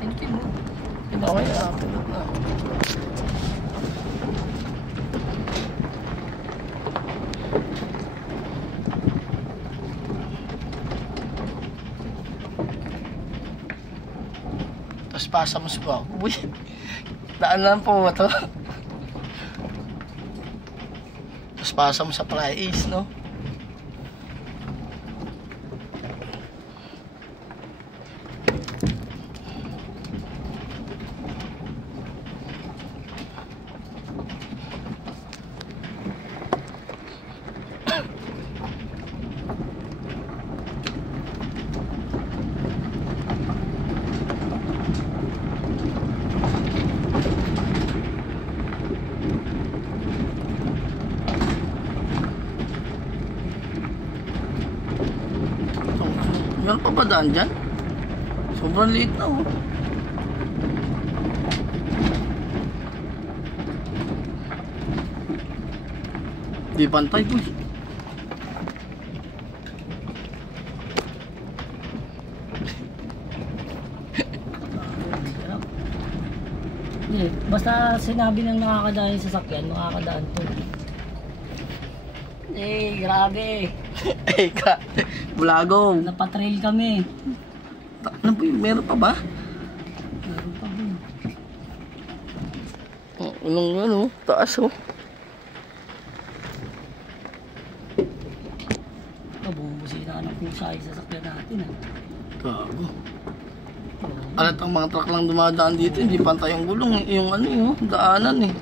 Pinipin mo. Okay na, pinot na. Tapos pasa mo sa uy, daanan po ba ito? Tapos pasa mo sa fries, no? Meron pa ba daan dyan? Sobrang liit na oh. Di pantay po. Hindi, basta sinabi ng nakakadaan yung sasakyan, nakakadaan po. Eh, grabe. Eh ka, bulagong. Napatrail kami. Ano po yun? Meron pa ba? Meron pa po. Oh, anong ano? Taas oh. Bumubusina ng pusa yung sasakyan natin ah. Gago. Alat ang mga truck lang dumadaan dito, hindi pantay yung gulong, yung ano yung daanan eh.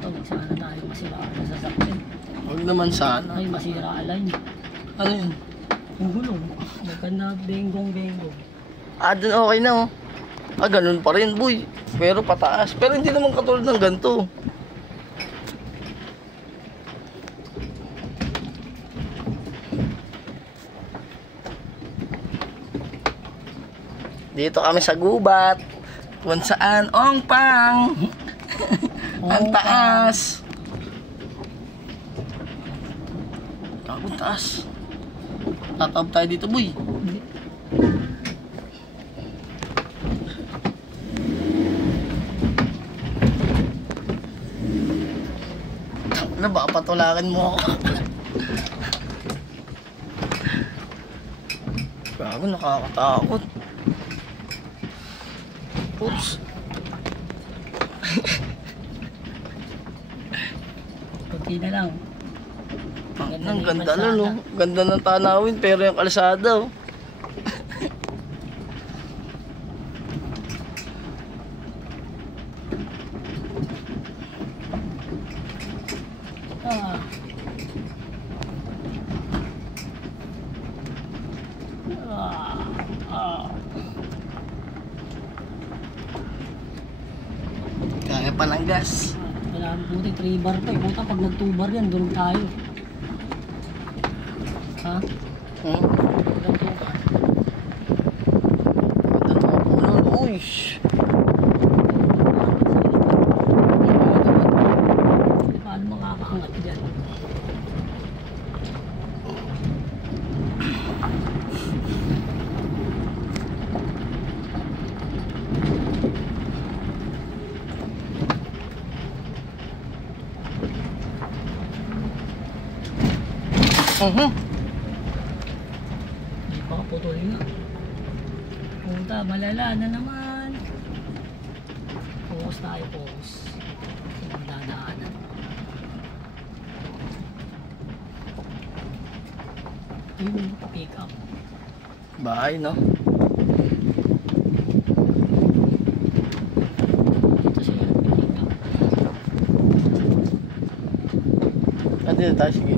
Huwag sana tayo masira ang sasakyan. Huwag naman sana. Ay, masira alay. Ano yun? Yung gulong. Maganda bengong-bengong. Ah, dun okay na oh. Ah, ganun pa rin boy. Pero pataas. Pero hindi naman katulad ng ganito. Dito kami sa gubat. Kung saan, ong pang. Ang taas. Ang taas. Tatawag tayo dito boy. Ano ba, patulakin mo ako? Gago, nakakatakot. Oops. Kunti na lang. Ang ganda na no. Ganda ng tanawin pero yung kalsada oh. Ah. Kaya pa ng gas. Kailangan puti 3 bar pa eh. Puta pag nag 2 bar yan, doon tayo. Ha? Hmm? Ilang 2 bar? Ganda ng puno. Uy! Paano makakaangat dyan? Hindi pa kaputol nga. Punta, malala na naman. Focus tayo, focus. Ang dadaanan. Yung pick up. Bahay no? Ito siya yung pick up. Dito tayo sige.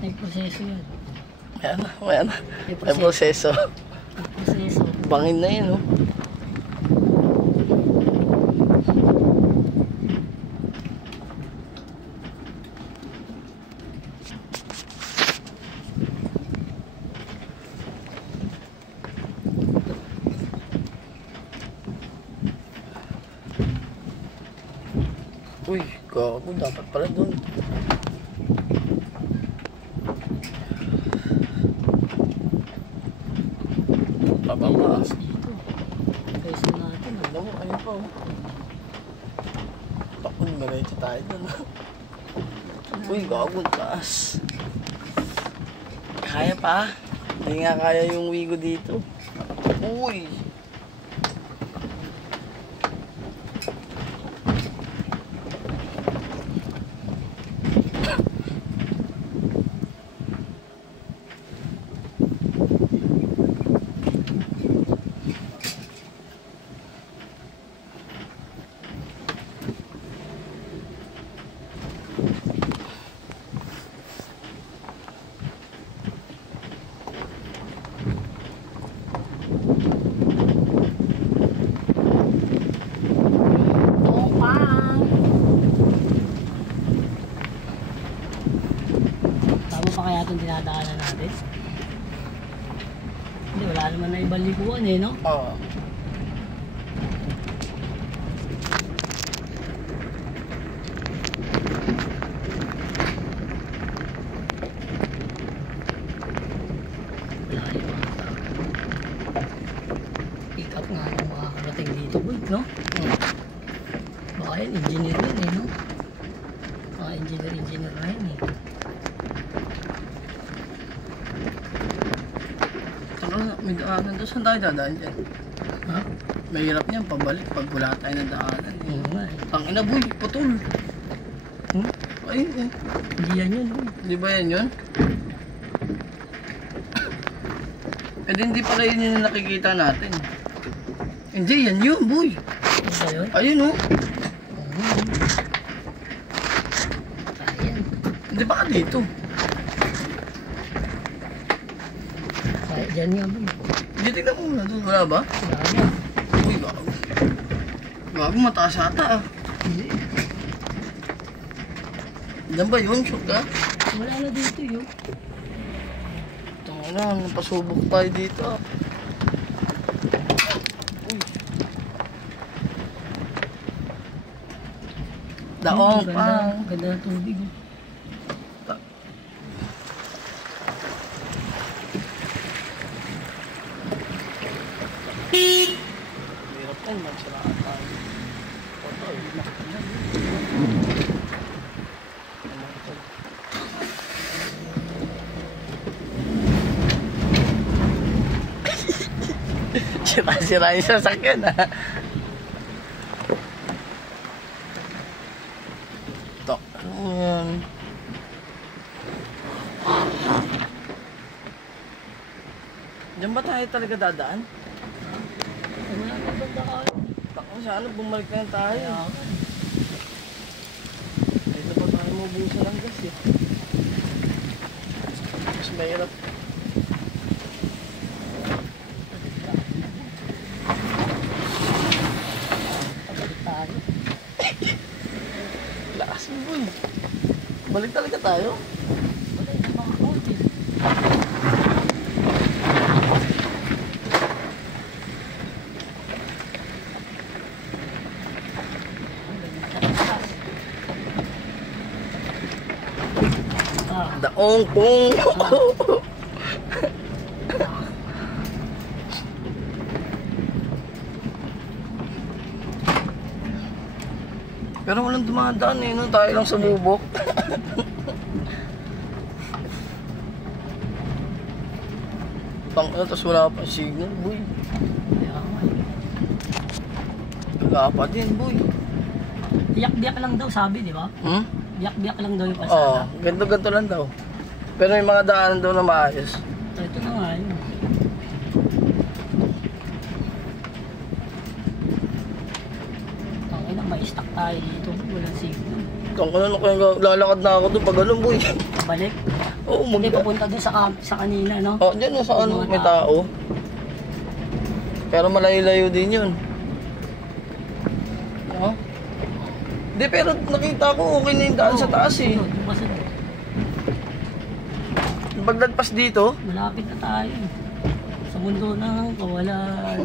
May proseso yan. May proseso. May proseso. Bangin na yun oh. Uy, gago, dapat pala dun. tayo dun. Uy, gagawin taas. Kaya pa? Hindi nga kaya yung Wigo dito. Uy! Kaya itong dinadaanan natin. Hindi, wala naman na ibang likuan eh, no? Oo. Pick up nga ng mga karating dito, boy, no? Baka yan, engineer yun eh, no? Baka engineer na yun eh. May daanan doon. Saan tayo dadaan dyan? Ha? Mahirap niyan pabalik pag wala tayo na daanan. Oo nga eh. Tangina boy, putol. Ay, Hindi yan yun, boy. di ba yan yun? Eh di hindi pala yun yung nakikita natin. Hindi, yan yun boy. Ano ba yun? Ayun oh. Ayan. Hindi ba ka dito? Kaya dyan nga, boy. Hindi, tignan mo muna doon. Wala ba? Wala na. Uy, gago. Gago, mataas ata ah. Hindi. Diyan ba yun? Shoot ka? Wala na dito yun. Tangina, napasubok tayo dito ah. Uy. Daong Ganda, pa. ganda ng tubig. Oh. Hirap tayo, magsaraan tayo. Total, sira-sira yung sasakyan ha. Ito. Diyan ba tayo talaga dadaan? Wala na banda ka. Tako, sana bumalik na lang tayo. Kaya ako. Dito pa tayo mabusan ng gas eh. Mas mahirap. Pabalik tayo. Lakas mo boy. Balik talaga tayo. Wala yung mga konti. Daong kong. Pero walang dumadaan eh, no? Tayo lang sa bubok. Tapos wala pa signal, boy. Kaya ako eh. Wala pa din, boy. Biyak-biyak lang daw sabi, di ba? Hmm? Biyak-biyak lang daw yung Oo, pasada. ganito-ganito lang daw. Pero may mga daanan daw na maayos. Ito na nga yun. Ang ina, may stock tayo dito. Walang signal. Kung ano kaya lalakad na ako doon pag alam, boy. Balik. Oo, Hindi, papunta doon sa kanina, no? Oh, dyan na sa Yung ano, mga may tao. Pero malayo-layo din yun. No? Hindi, pero nakita ko okay na yung daan sa taas eh. Doon, yung basta doon. Yung paglagpas dito, Malapit na tayo. Sa mundo ng kawalan.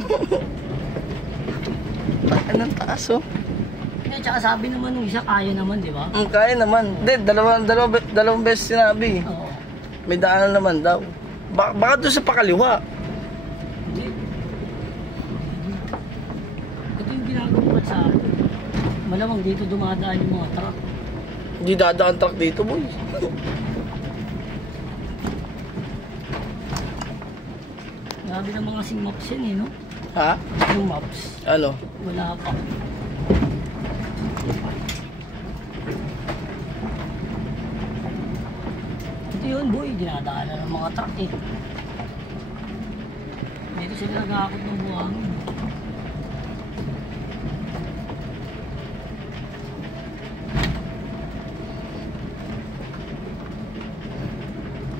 takan ng taas oh. Hindi, tsaka sabi naman ng isa, kaya naman, di ba? Kaya naman. Hindi, dalawang beses sinabi. Oo. May daanan naman daw. Baka doon sa pakaliwa. Hindi. Ito yung ginagawa sa atin. Malamang dito dumadaan yung mga truck. Di dadaan truck dito, boy. Grabe na mga kasing maps yan eh, no? Ha? Yung maps. Ano? Wala pa. Ito yun, boy. Dinadaanan ng mga truck eh. Dito sila nag-aakot ng buhangin.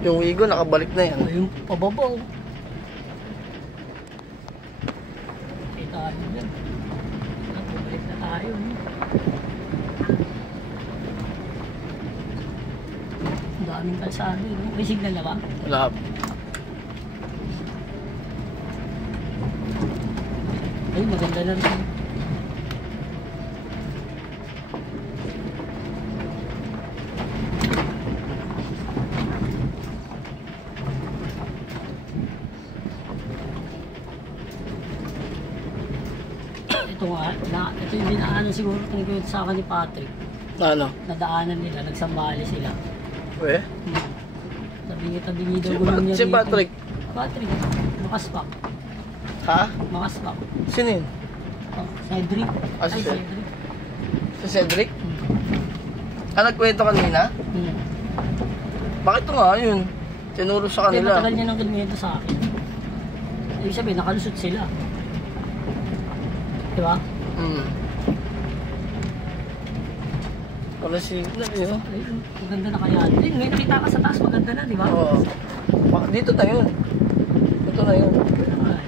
Yung Wigo, nakabalik na yan. Ano yung pababaw? Okay tayo dyan. Pabalik na tayo. No? Ang daming kalsado. No? May signal na ba? Wala. Ay, maganda na rin. Ito nga, ito yung dinaanan siguro tungkol sa akin ni Patrick. Ano? Nadaanan nila, nagsambali sila. We? Tabingi-tabingi daw gulong niya Si dito. Patrick? Patrick, makaspak. Ha? Makaspak. Sino yun? Oh, Cedric. Ah, si Ay, Cedric. Cedric. Si Cedric? Ah, nagkwento kanina? Hmm. Bakit ito nga yun? Tinuro sa Kasi kanila. matagal niya nang ganito sa akin. Ibig sabihin, nakalusot sila. Diba? Hmm. Wala signal yun. Ay, maganda na kaya. Din, may nakita ka sa taas, maganda na, di ba? Oo. Dito na yun. Ito na yun. Ay,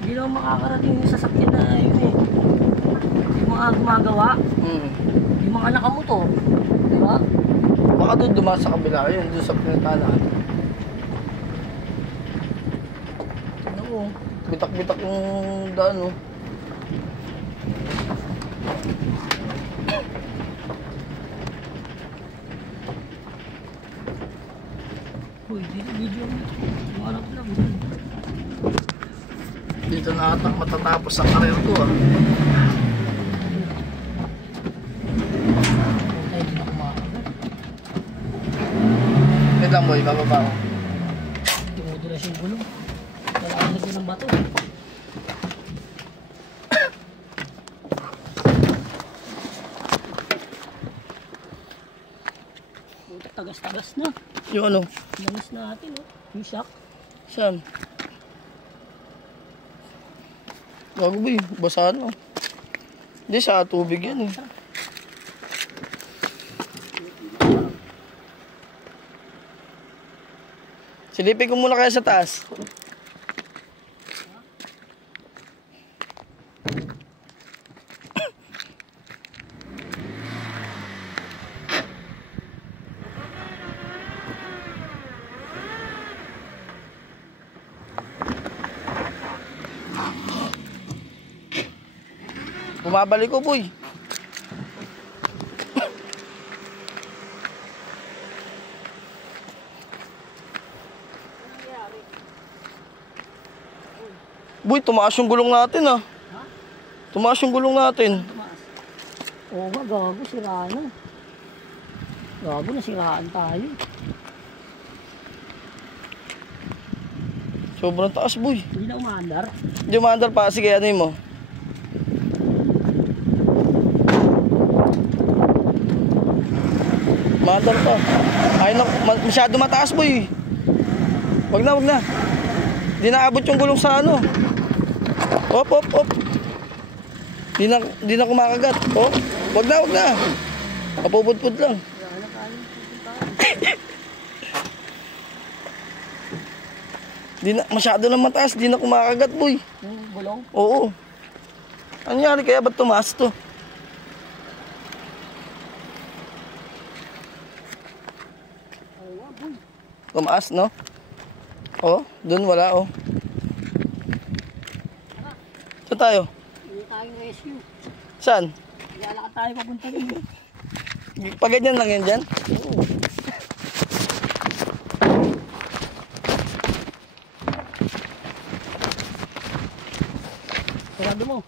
hindi naman makakarating yung sasakyan na yun eh. Yung mga gumagawa, Hmm. yung mga nakamotor. Di ba? Baka doon dumaan sa kabila yun, doon sa pinuntahan. Tignan mo, bitak-bitak yung daan, oh. Uy, video mo. Yung alam ko lang. Dito na ata matatapos ang karir ko, ah. Ay, hindi na kumakagat. Wait lang, boy, bababa ko. Tumudulas yung gulong. Wala ka lagyan ng bato. Tagas-tagas na. Yung ano? Langis natin, oh. Yung shock. Saan? Gago, boy, basahan, oh. Hindi, sa tubig yan, eh. Silipin ko muna kaya sa taas. Bumabalik ko, boy. Boy, tumaas yung gulong natin, ah. Ha? Tumaas yung gulong natin. Tumaas. Oo nga, gago, siraan na. Gago, nasiraan tayo. Sobrang taas, boy. Hindi na umaandar. Hindi umaandar pa. Sige, ano yun mo? Umaandar pa. Ay, masyado mataas, boy. Wag na, wag na. Di naabot yung gulong sa ano. Op, op, op. Di na kumakagat. Oh, wag na, wag na. Kapupudpud lang. Wala na kayang Di na, masyado na mataas. Di na kumakagat, boy. yung gulong. Oo. Ano nangyari kaya? Ba't tumaas to? Oo nga, boy. Tumaas, no? Oh, dun wala, oh. Saan tayo? Hindi tayong rescue. Saan? Lalakad tayo papunta rin. Pag ganyan lang yan dyan? Oo. Sarado mo.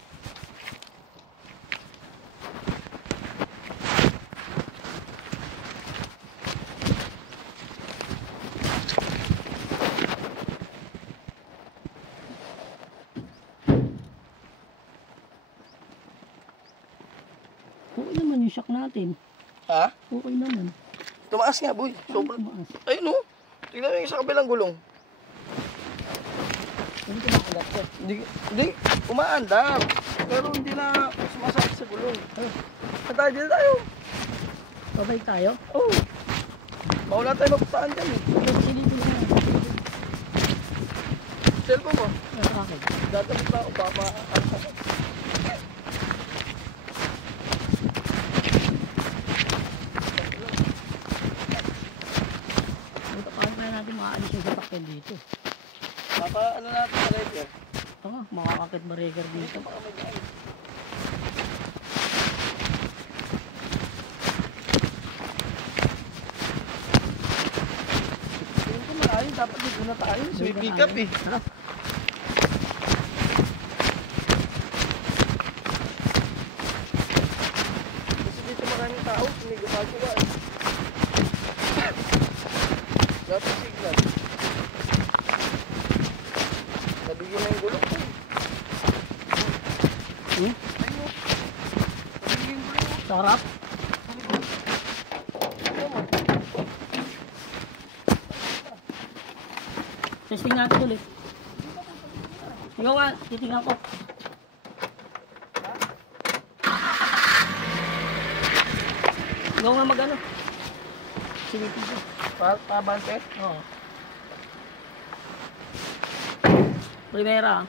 shock natin. Ha? Okay naman. Tumaas nga, boy. Sobrang. Tumaas. Ayun, oh. Tingnan mo yung sa kabilang gulong. Hindi ko makagat ko. Hindi, umaandar. Pero hindi na sumasakit sa gulong. Dito tayo. Babalik tayo? Oh. Mawala tayo maputaan dyan eh. Silipin mo na. Cellphone mo. Sa akin. Dadamit na ako, baka Buta paano kaya natin makaalis yung sasakyan dito? Baka ano natin sa regular. Makakakit ba-regar dito? Baka may daan. Tingin ko malayo, dapat dito na tayo. So may pick up eh. Tara. Kasi dito maraming tao, may gumagawa eh. Dapat signal. Nabigyan na yung gulong ko. Hmm? Ayun. Nabigyan yung gulong ko. Sa harap? Testing natin ulit. Ikaw nga, titingnan ko. Ikaw nga mag-ano. Silipin ko. Pabante? Oo. Primera.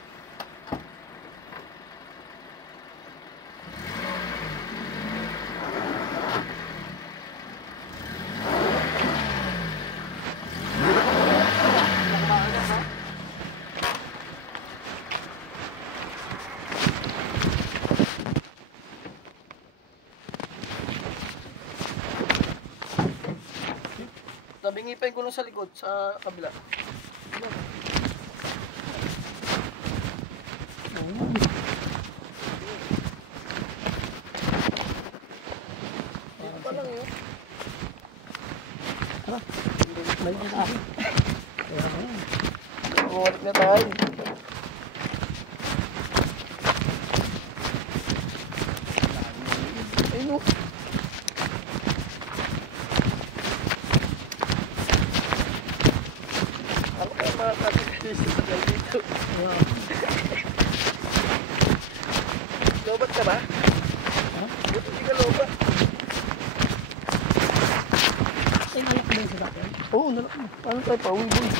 Nabingi pa yung gulong sa likod, sa kabila. Dito pa lang yun. Tara. Balik na tayo. Kaya ba yan? Bumalik na tayo. Ayun o. Ano kaya mga kapitalistas dito? Wow. Lobat ka ba? Ha? Buti hindi ka lobat. Ay, nalak ba yung sasakyan? Oo, nalak mo. Paano tayo pauwi, boy?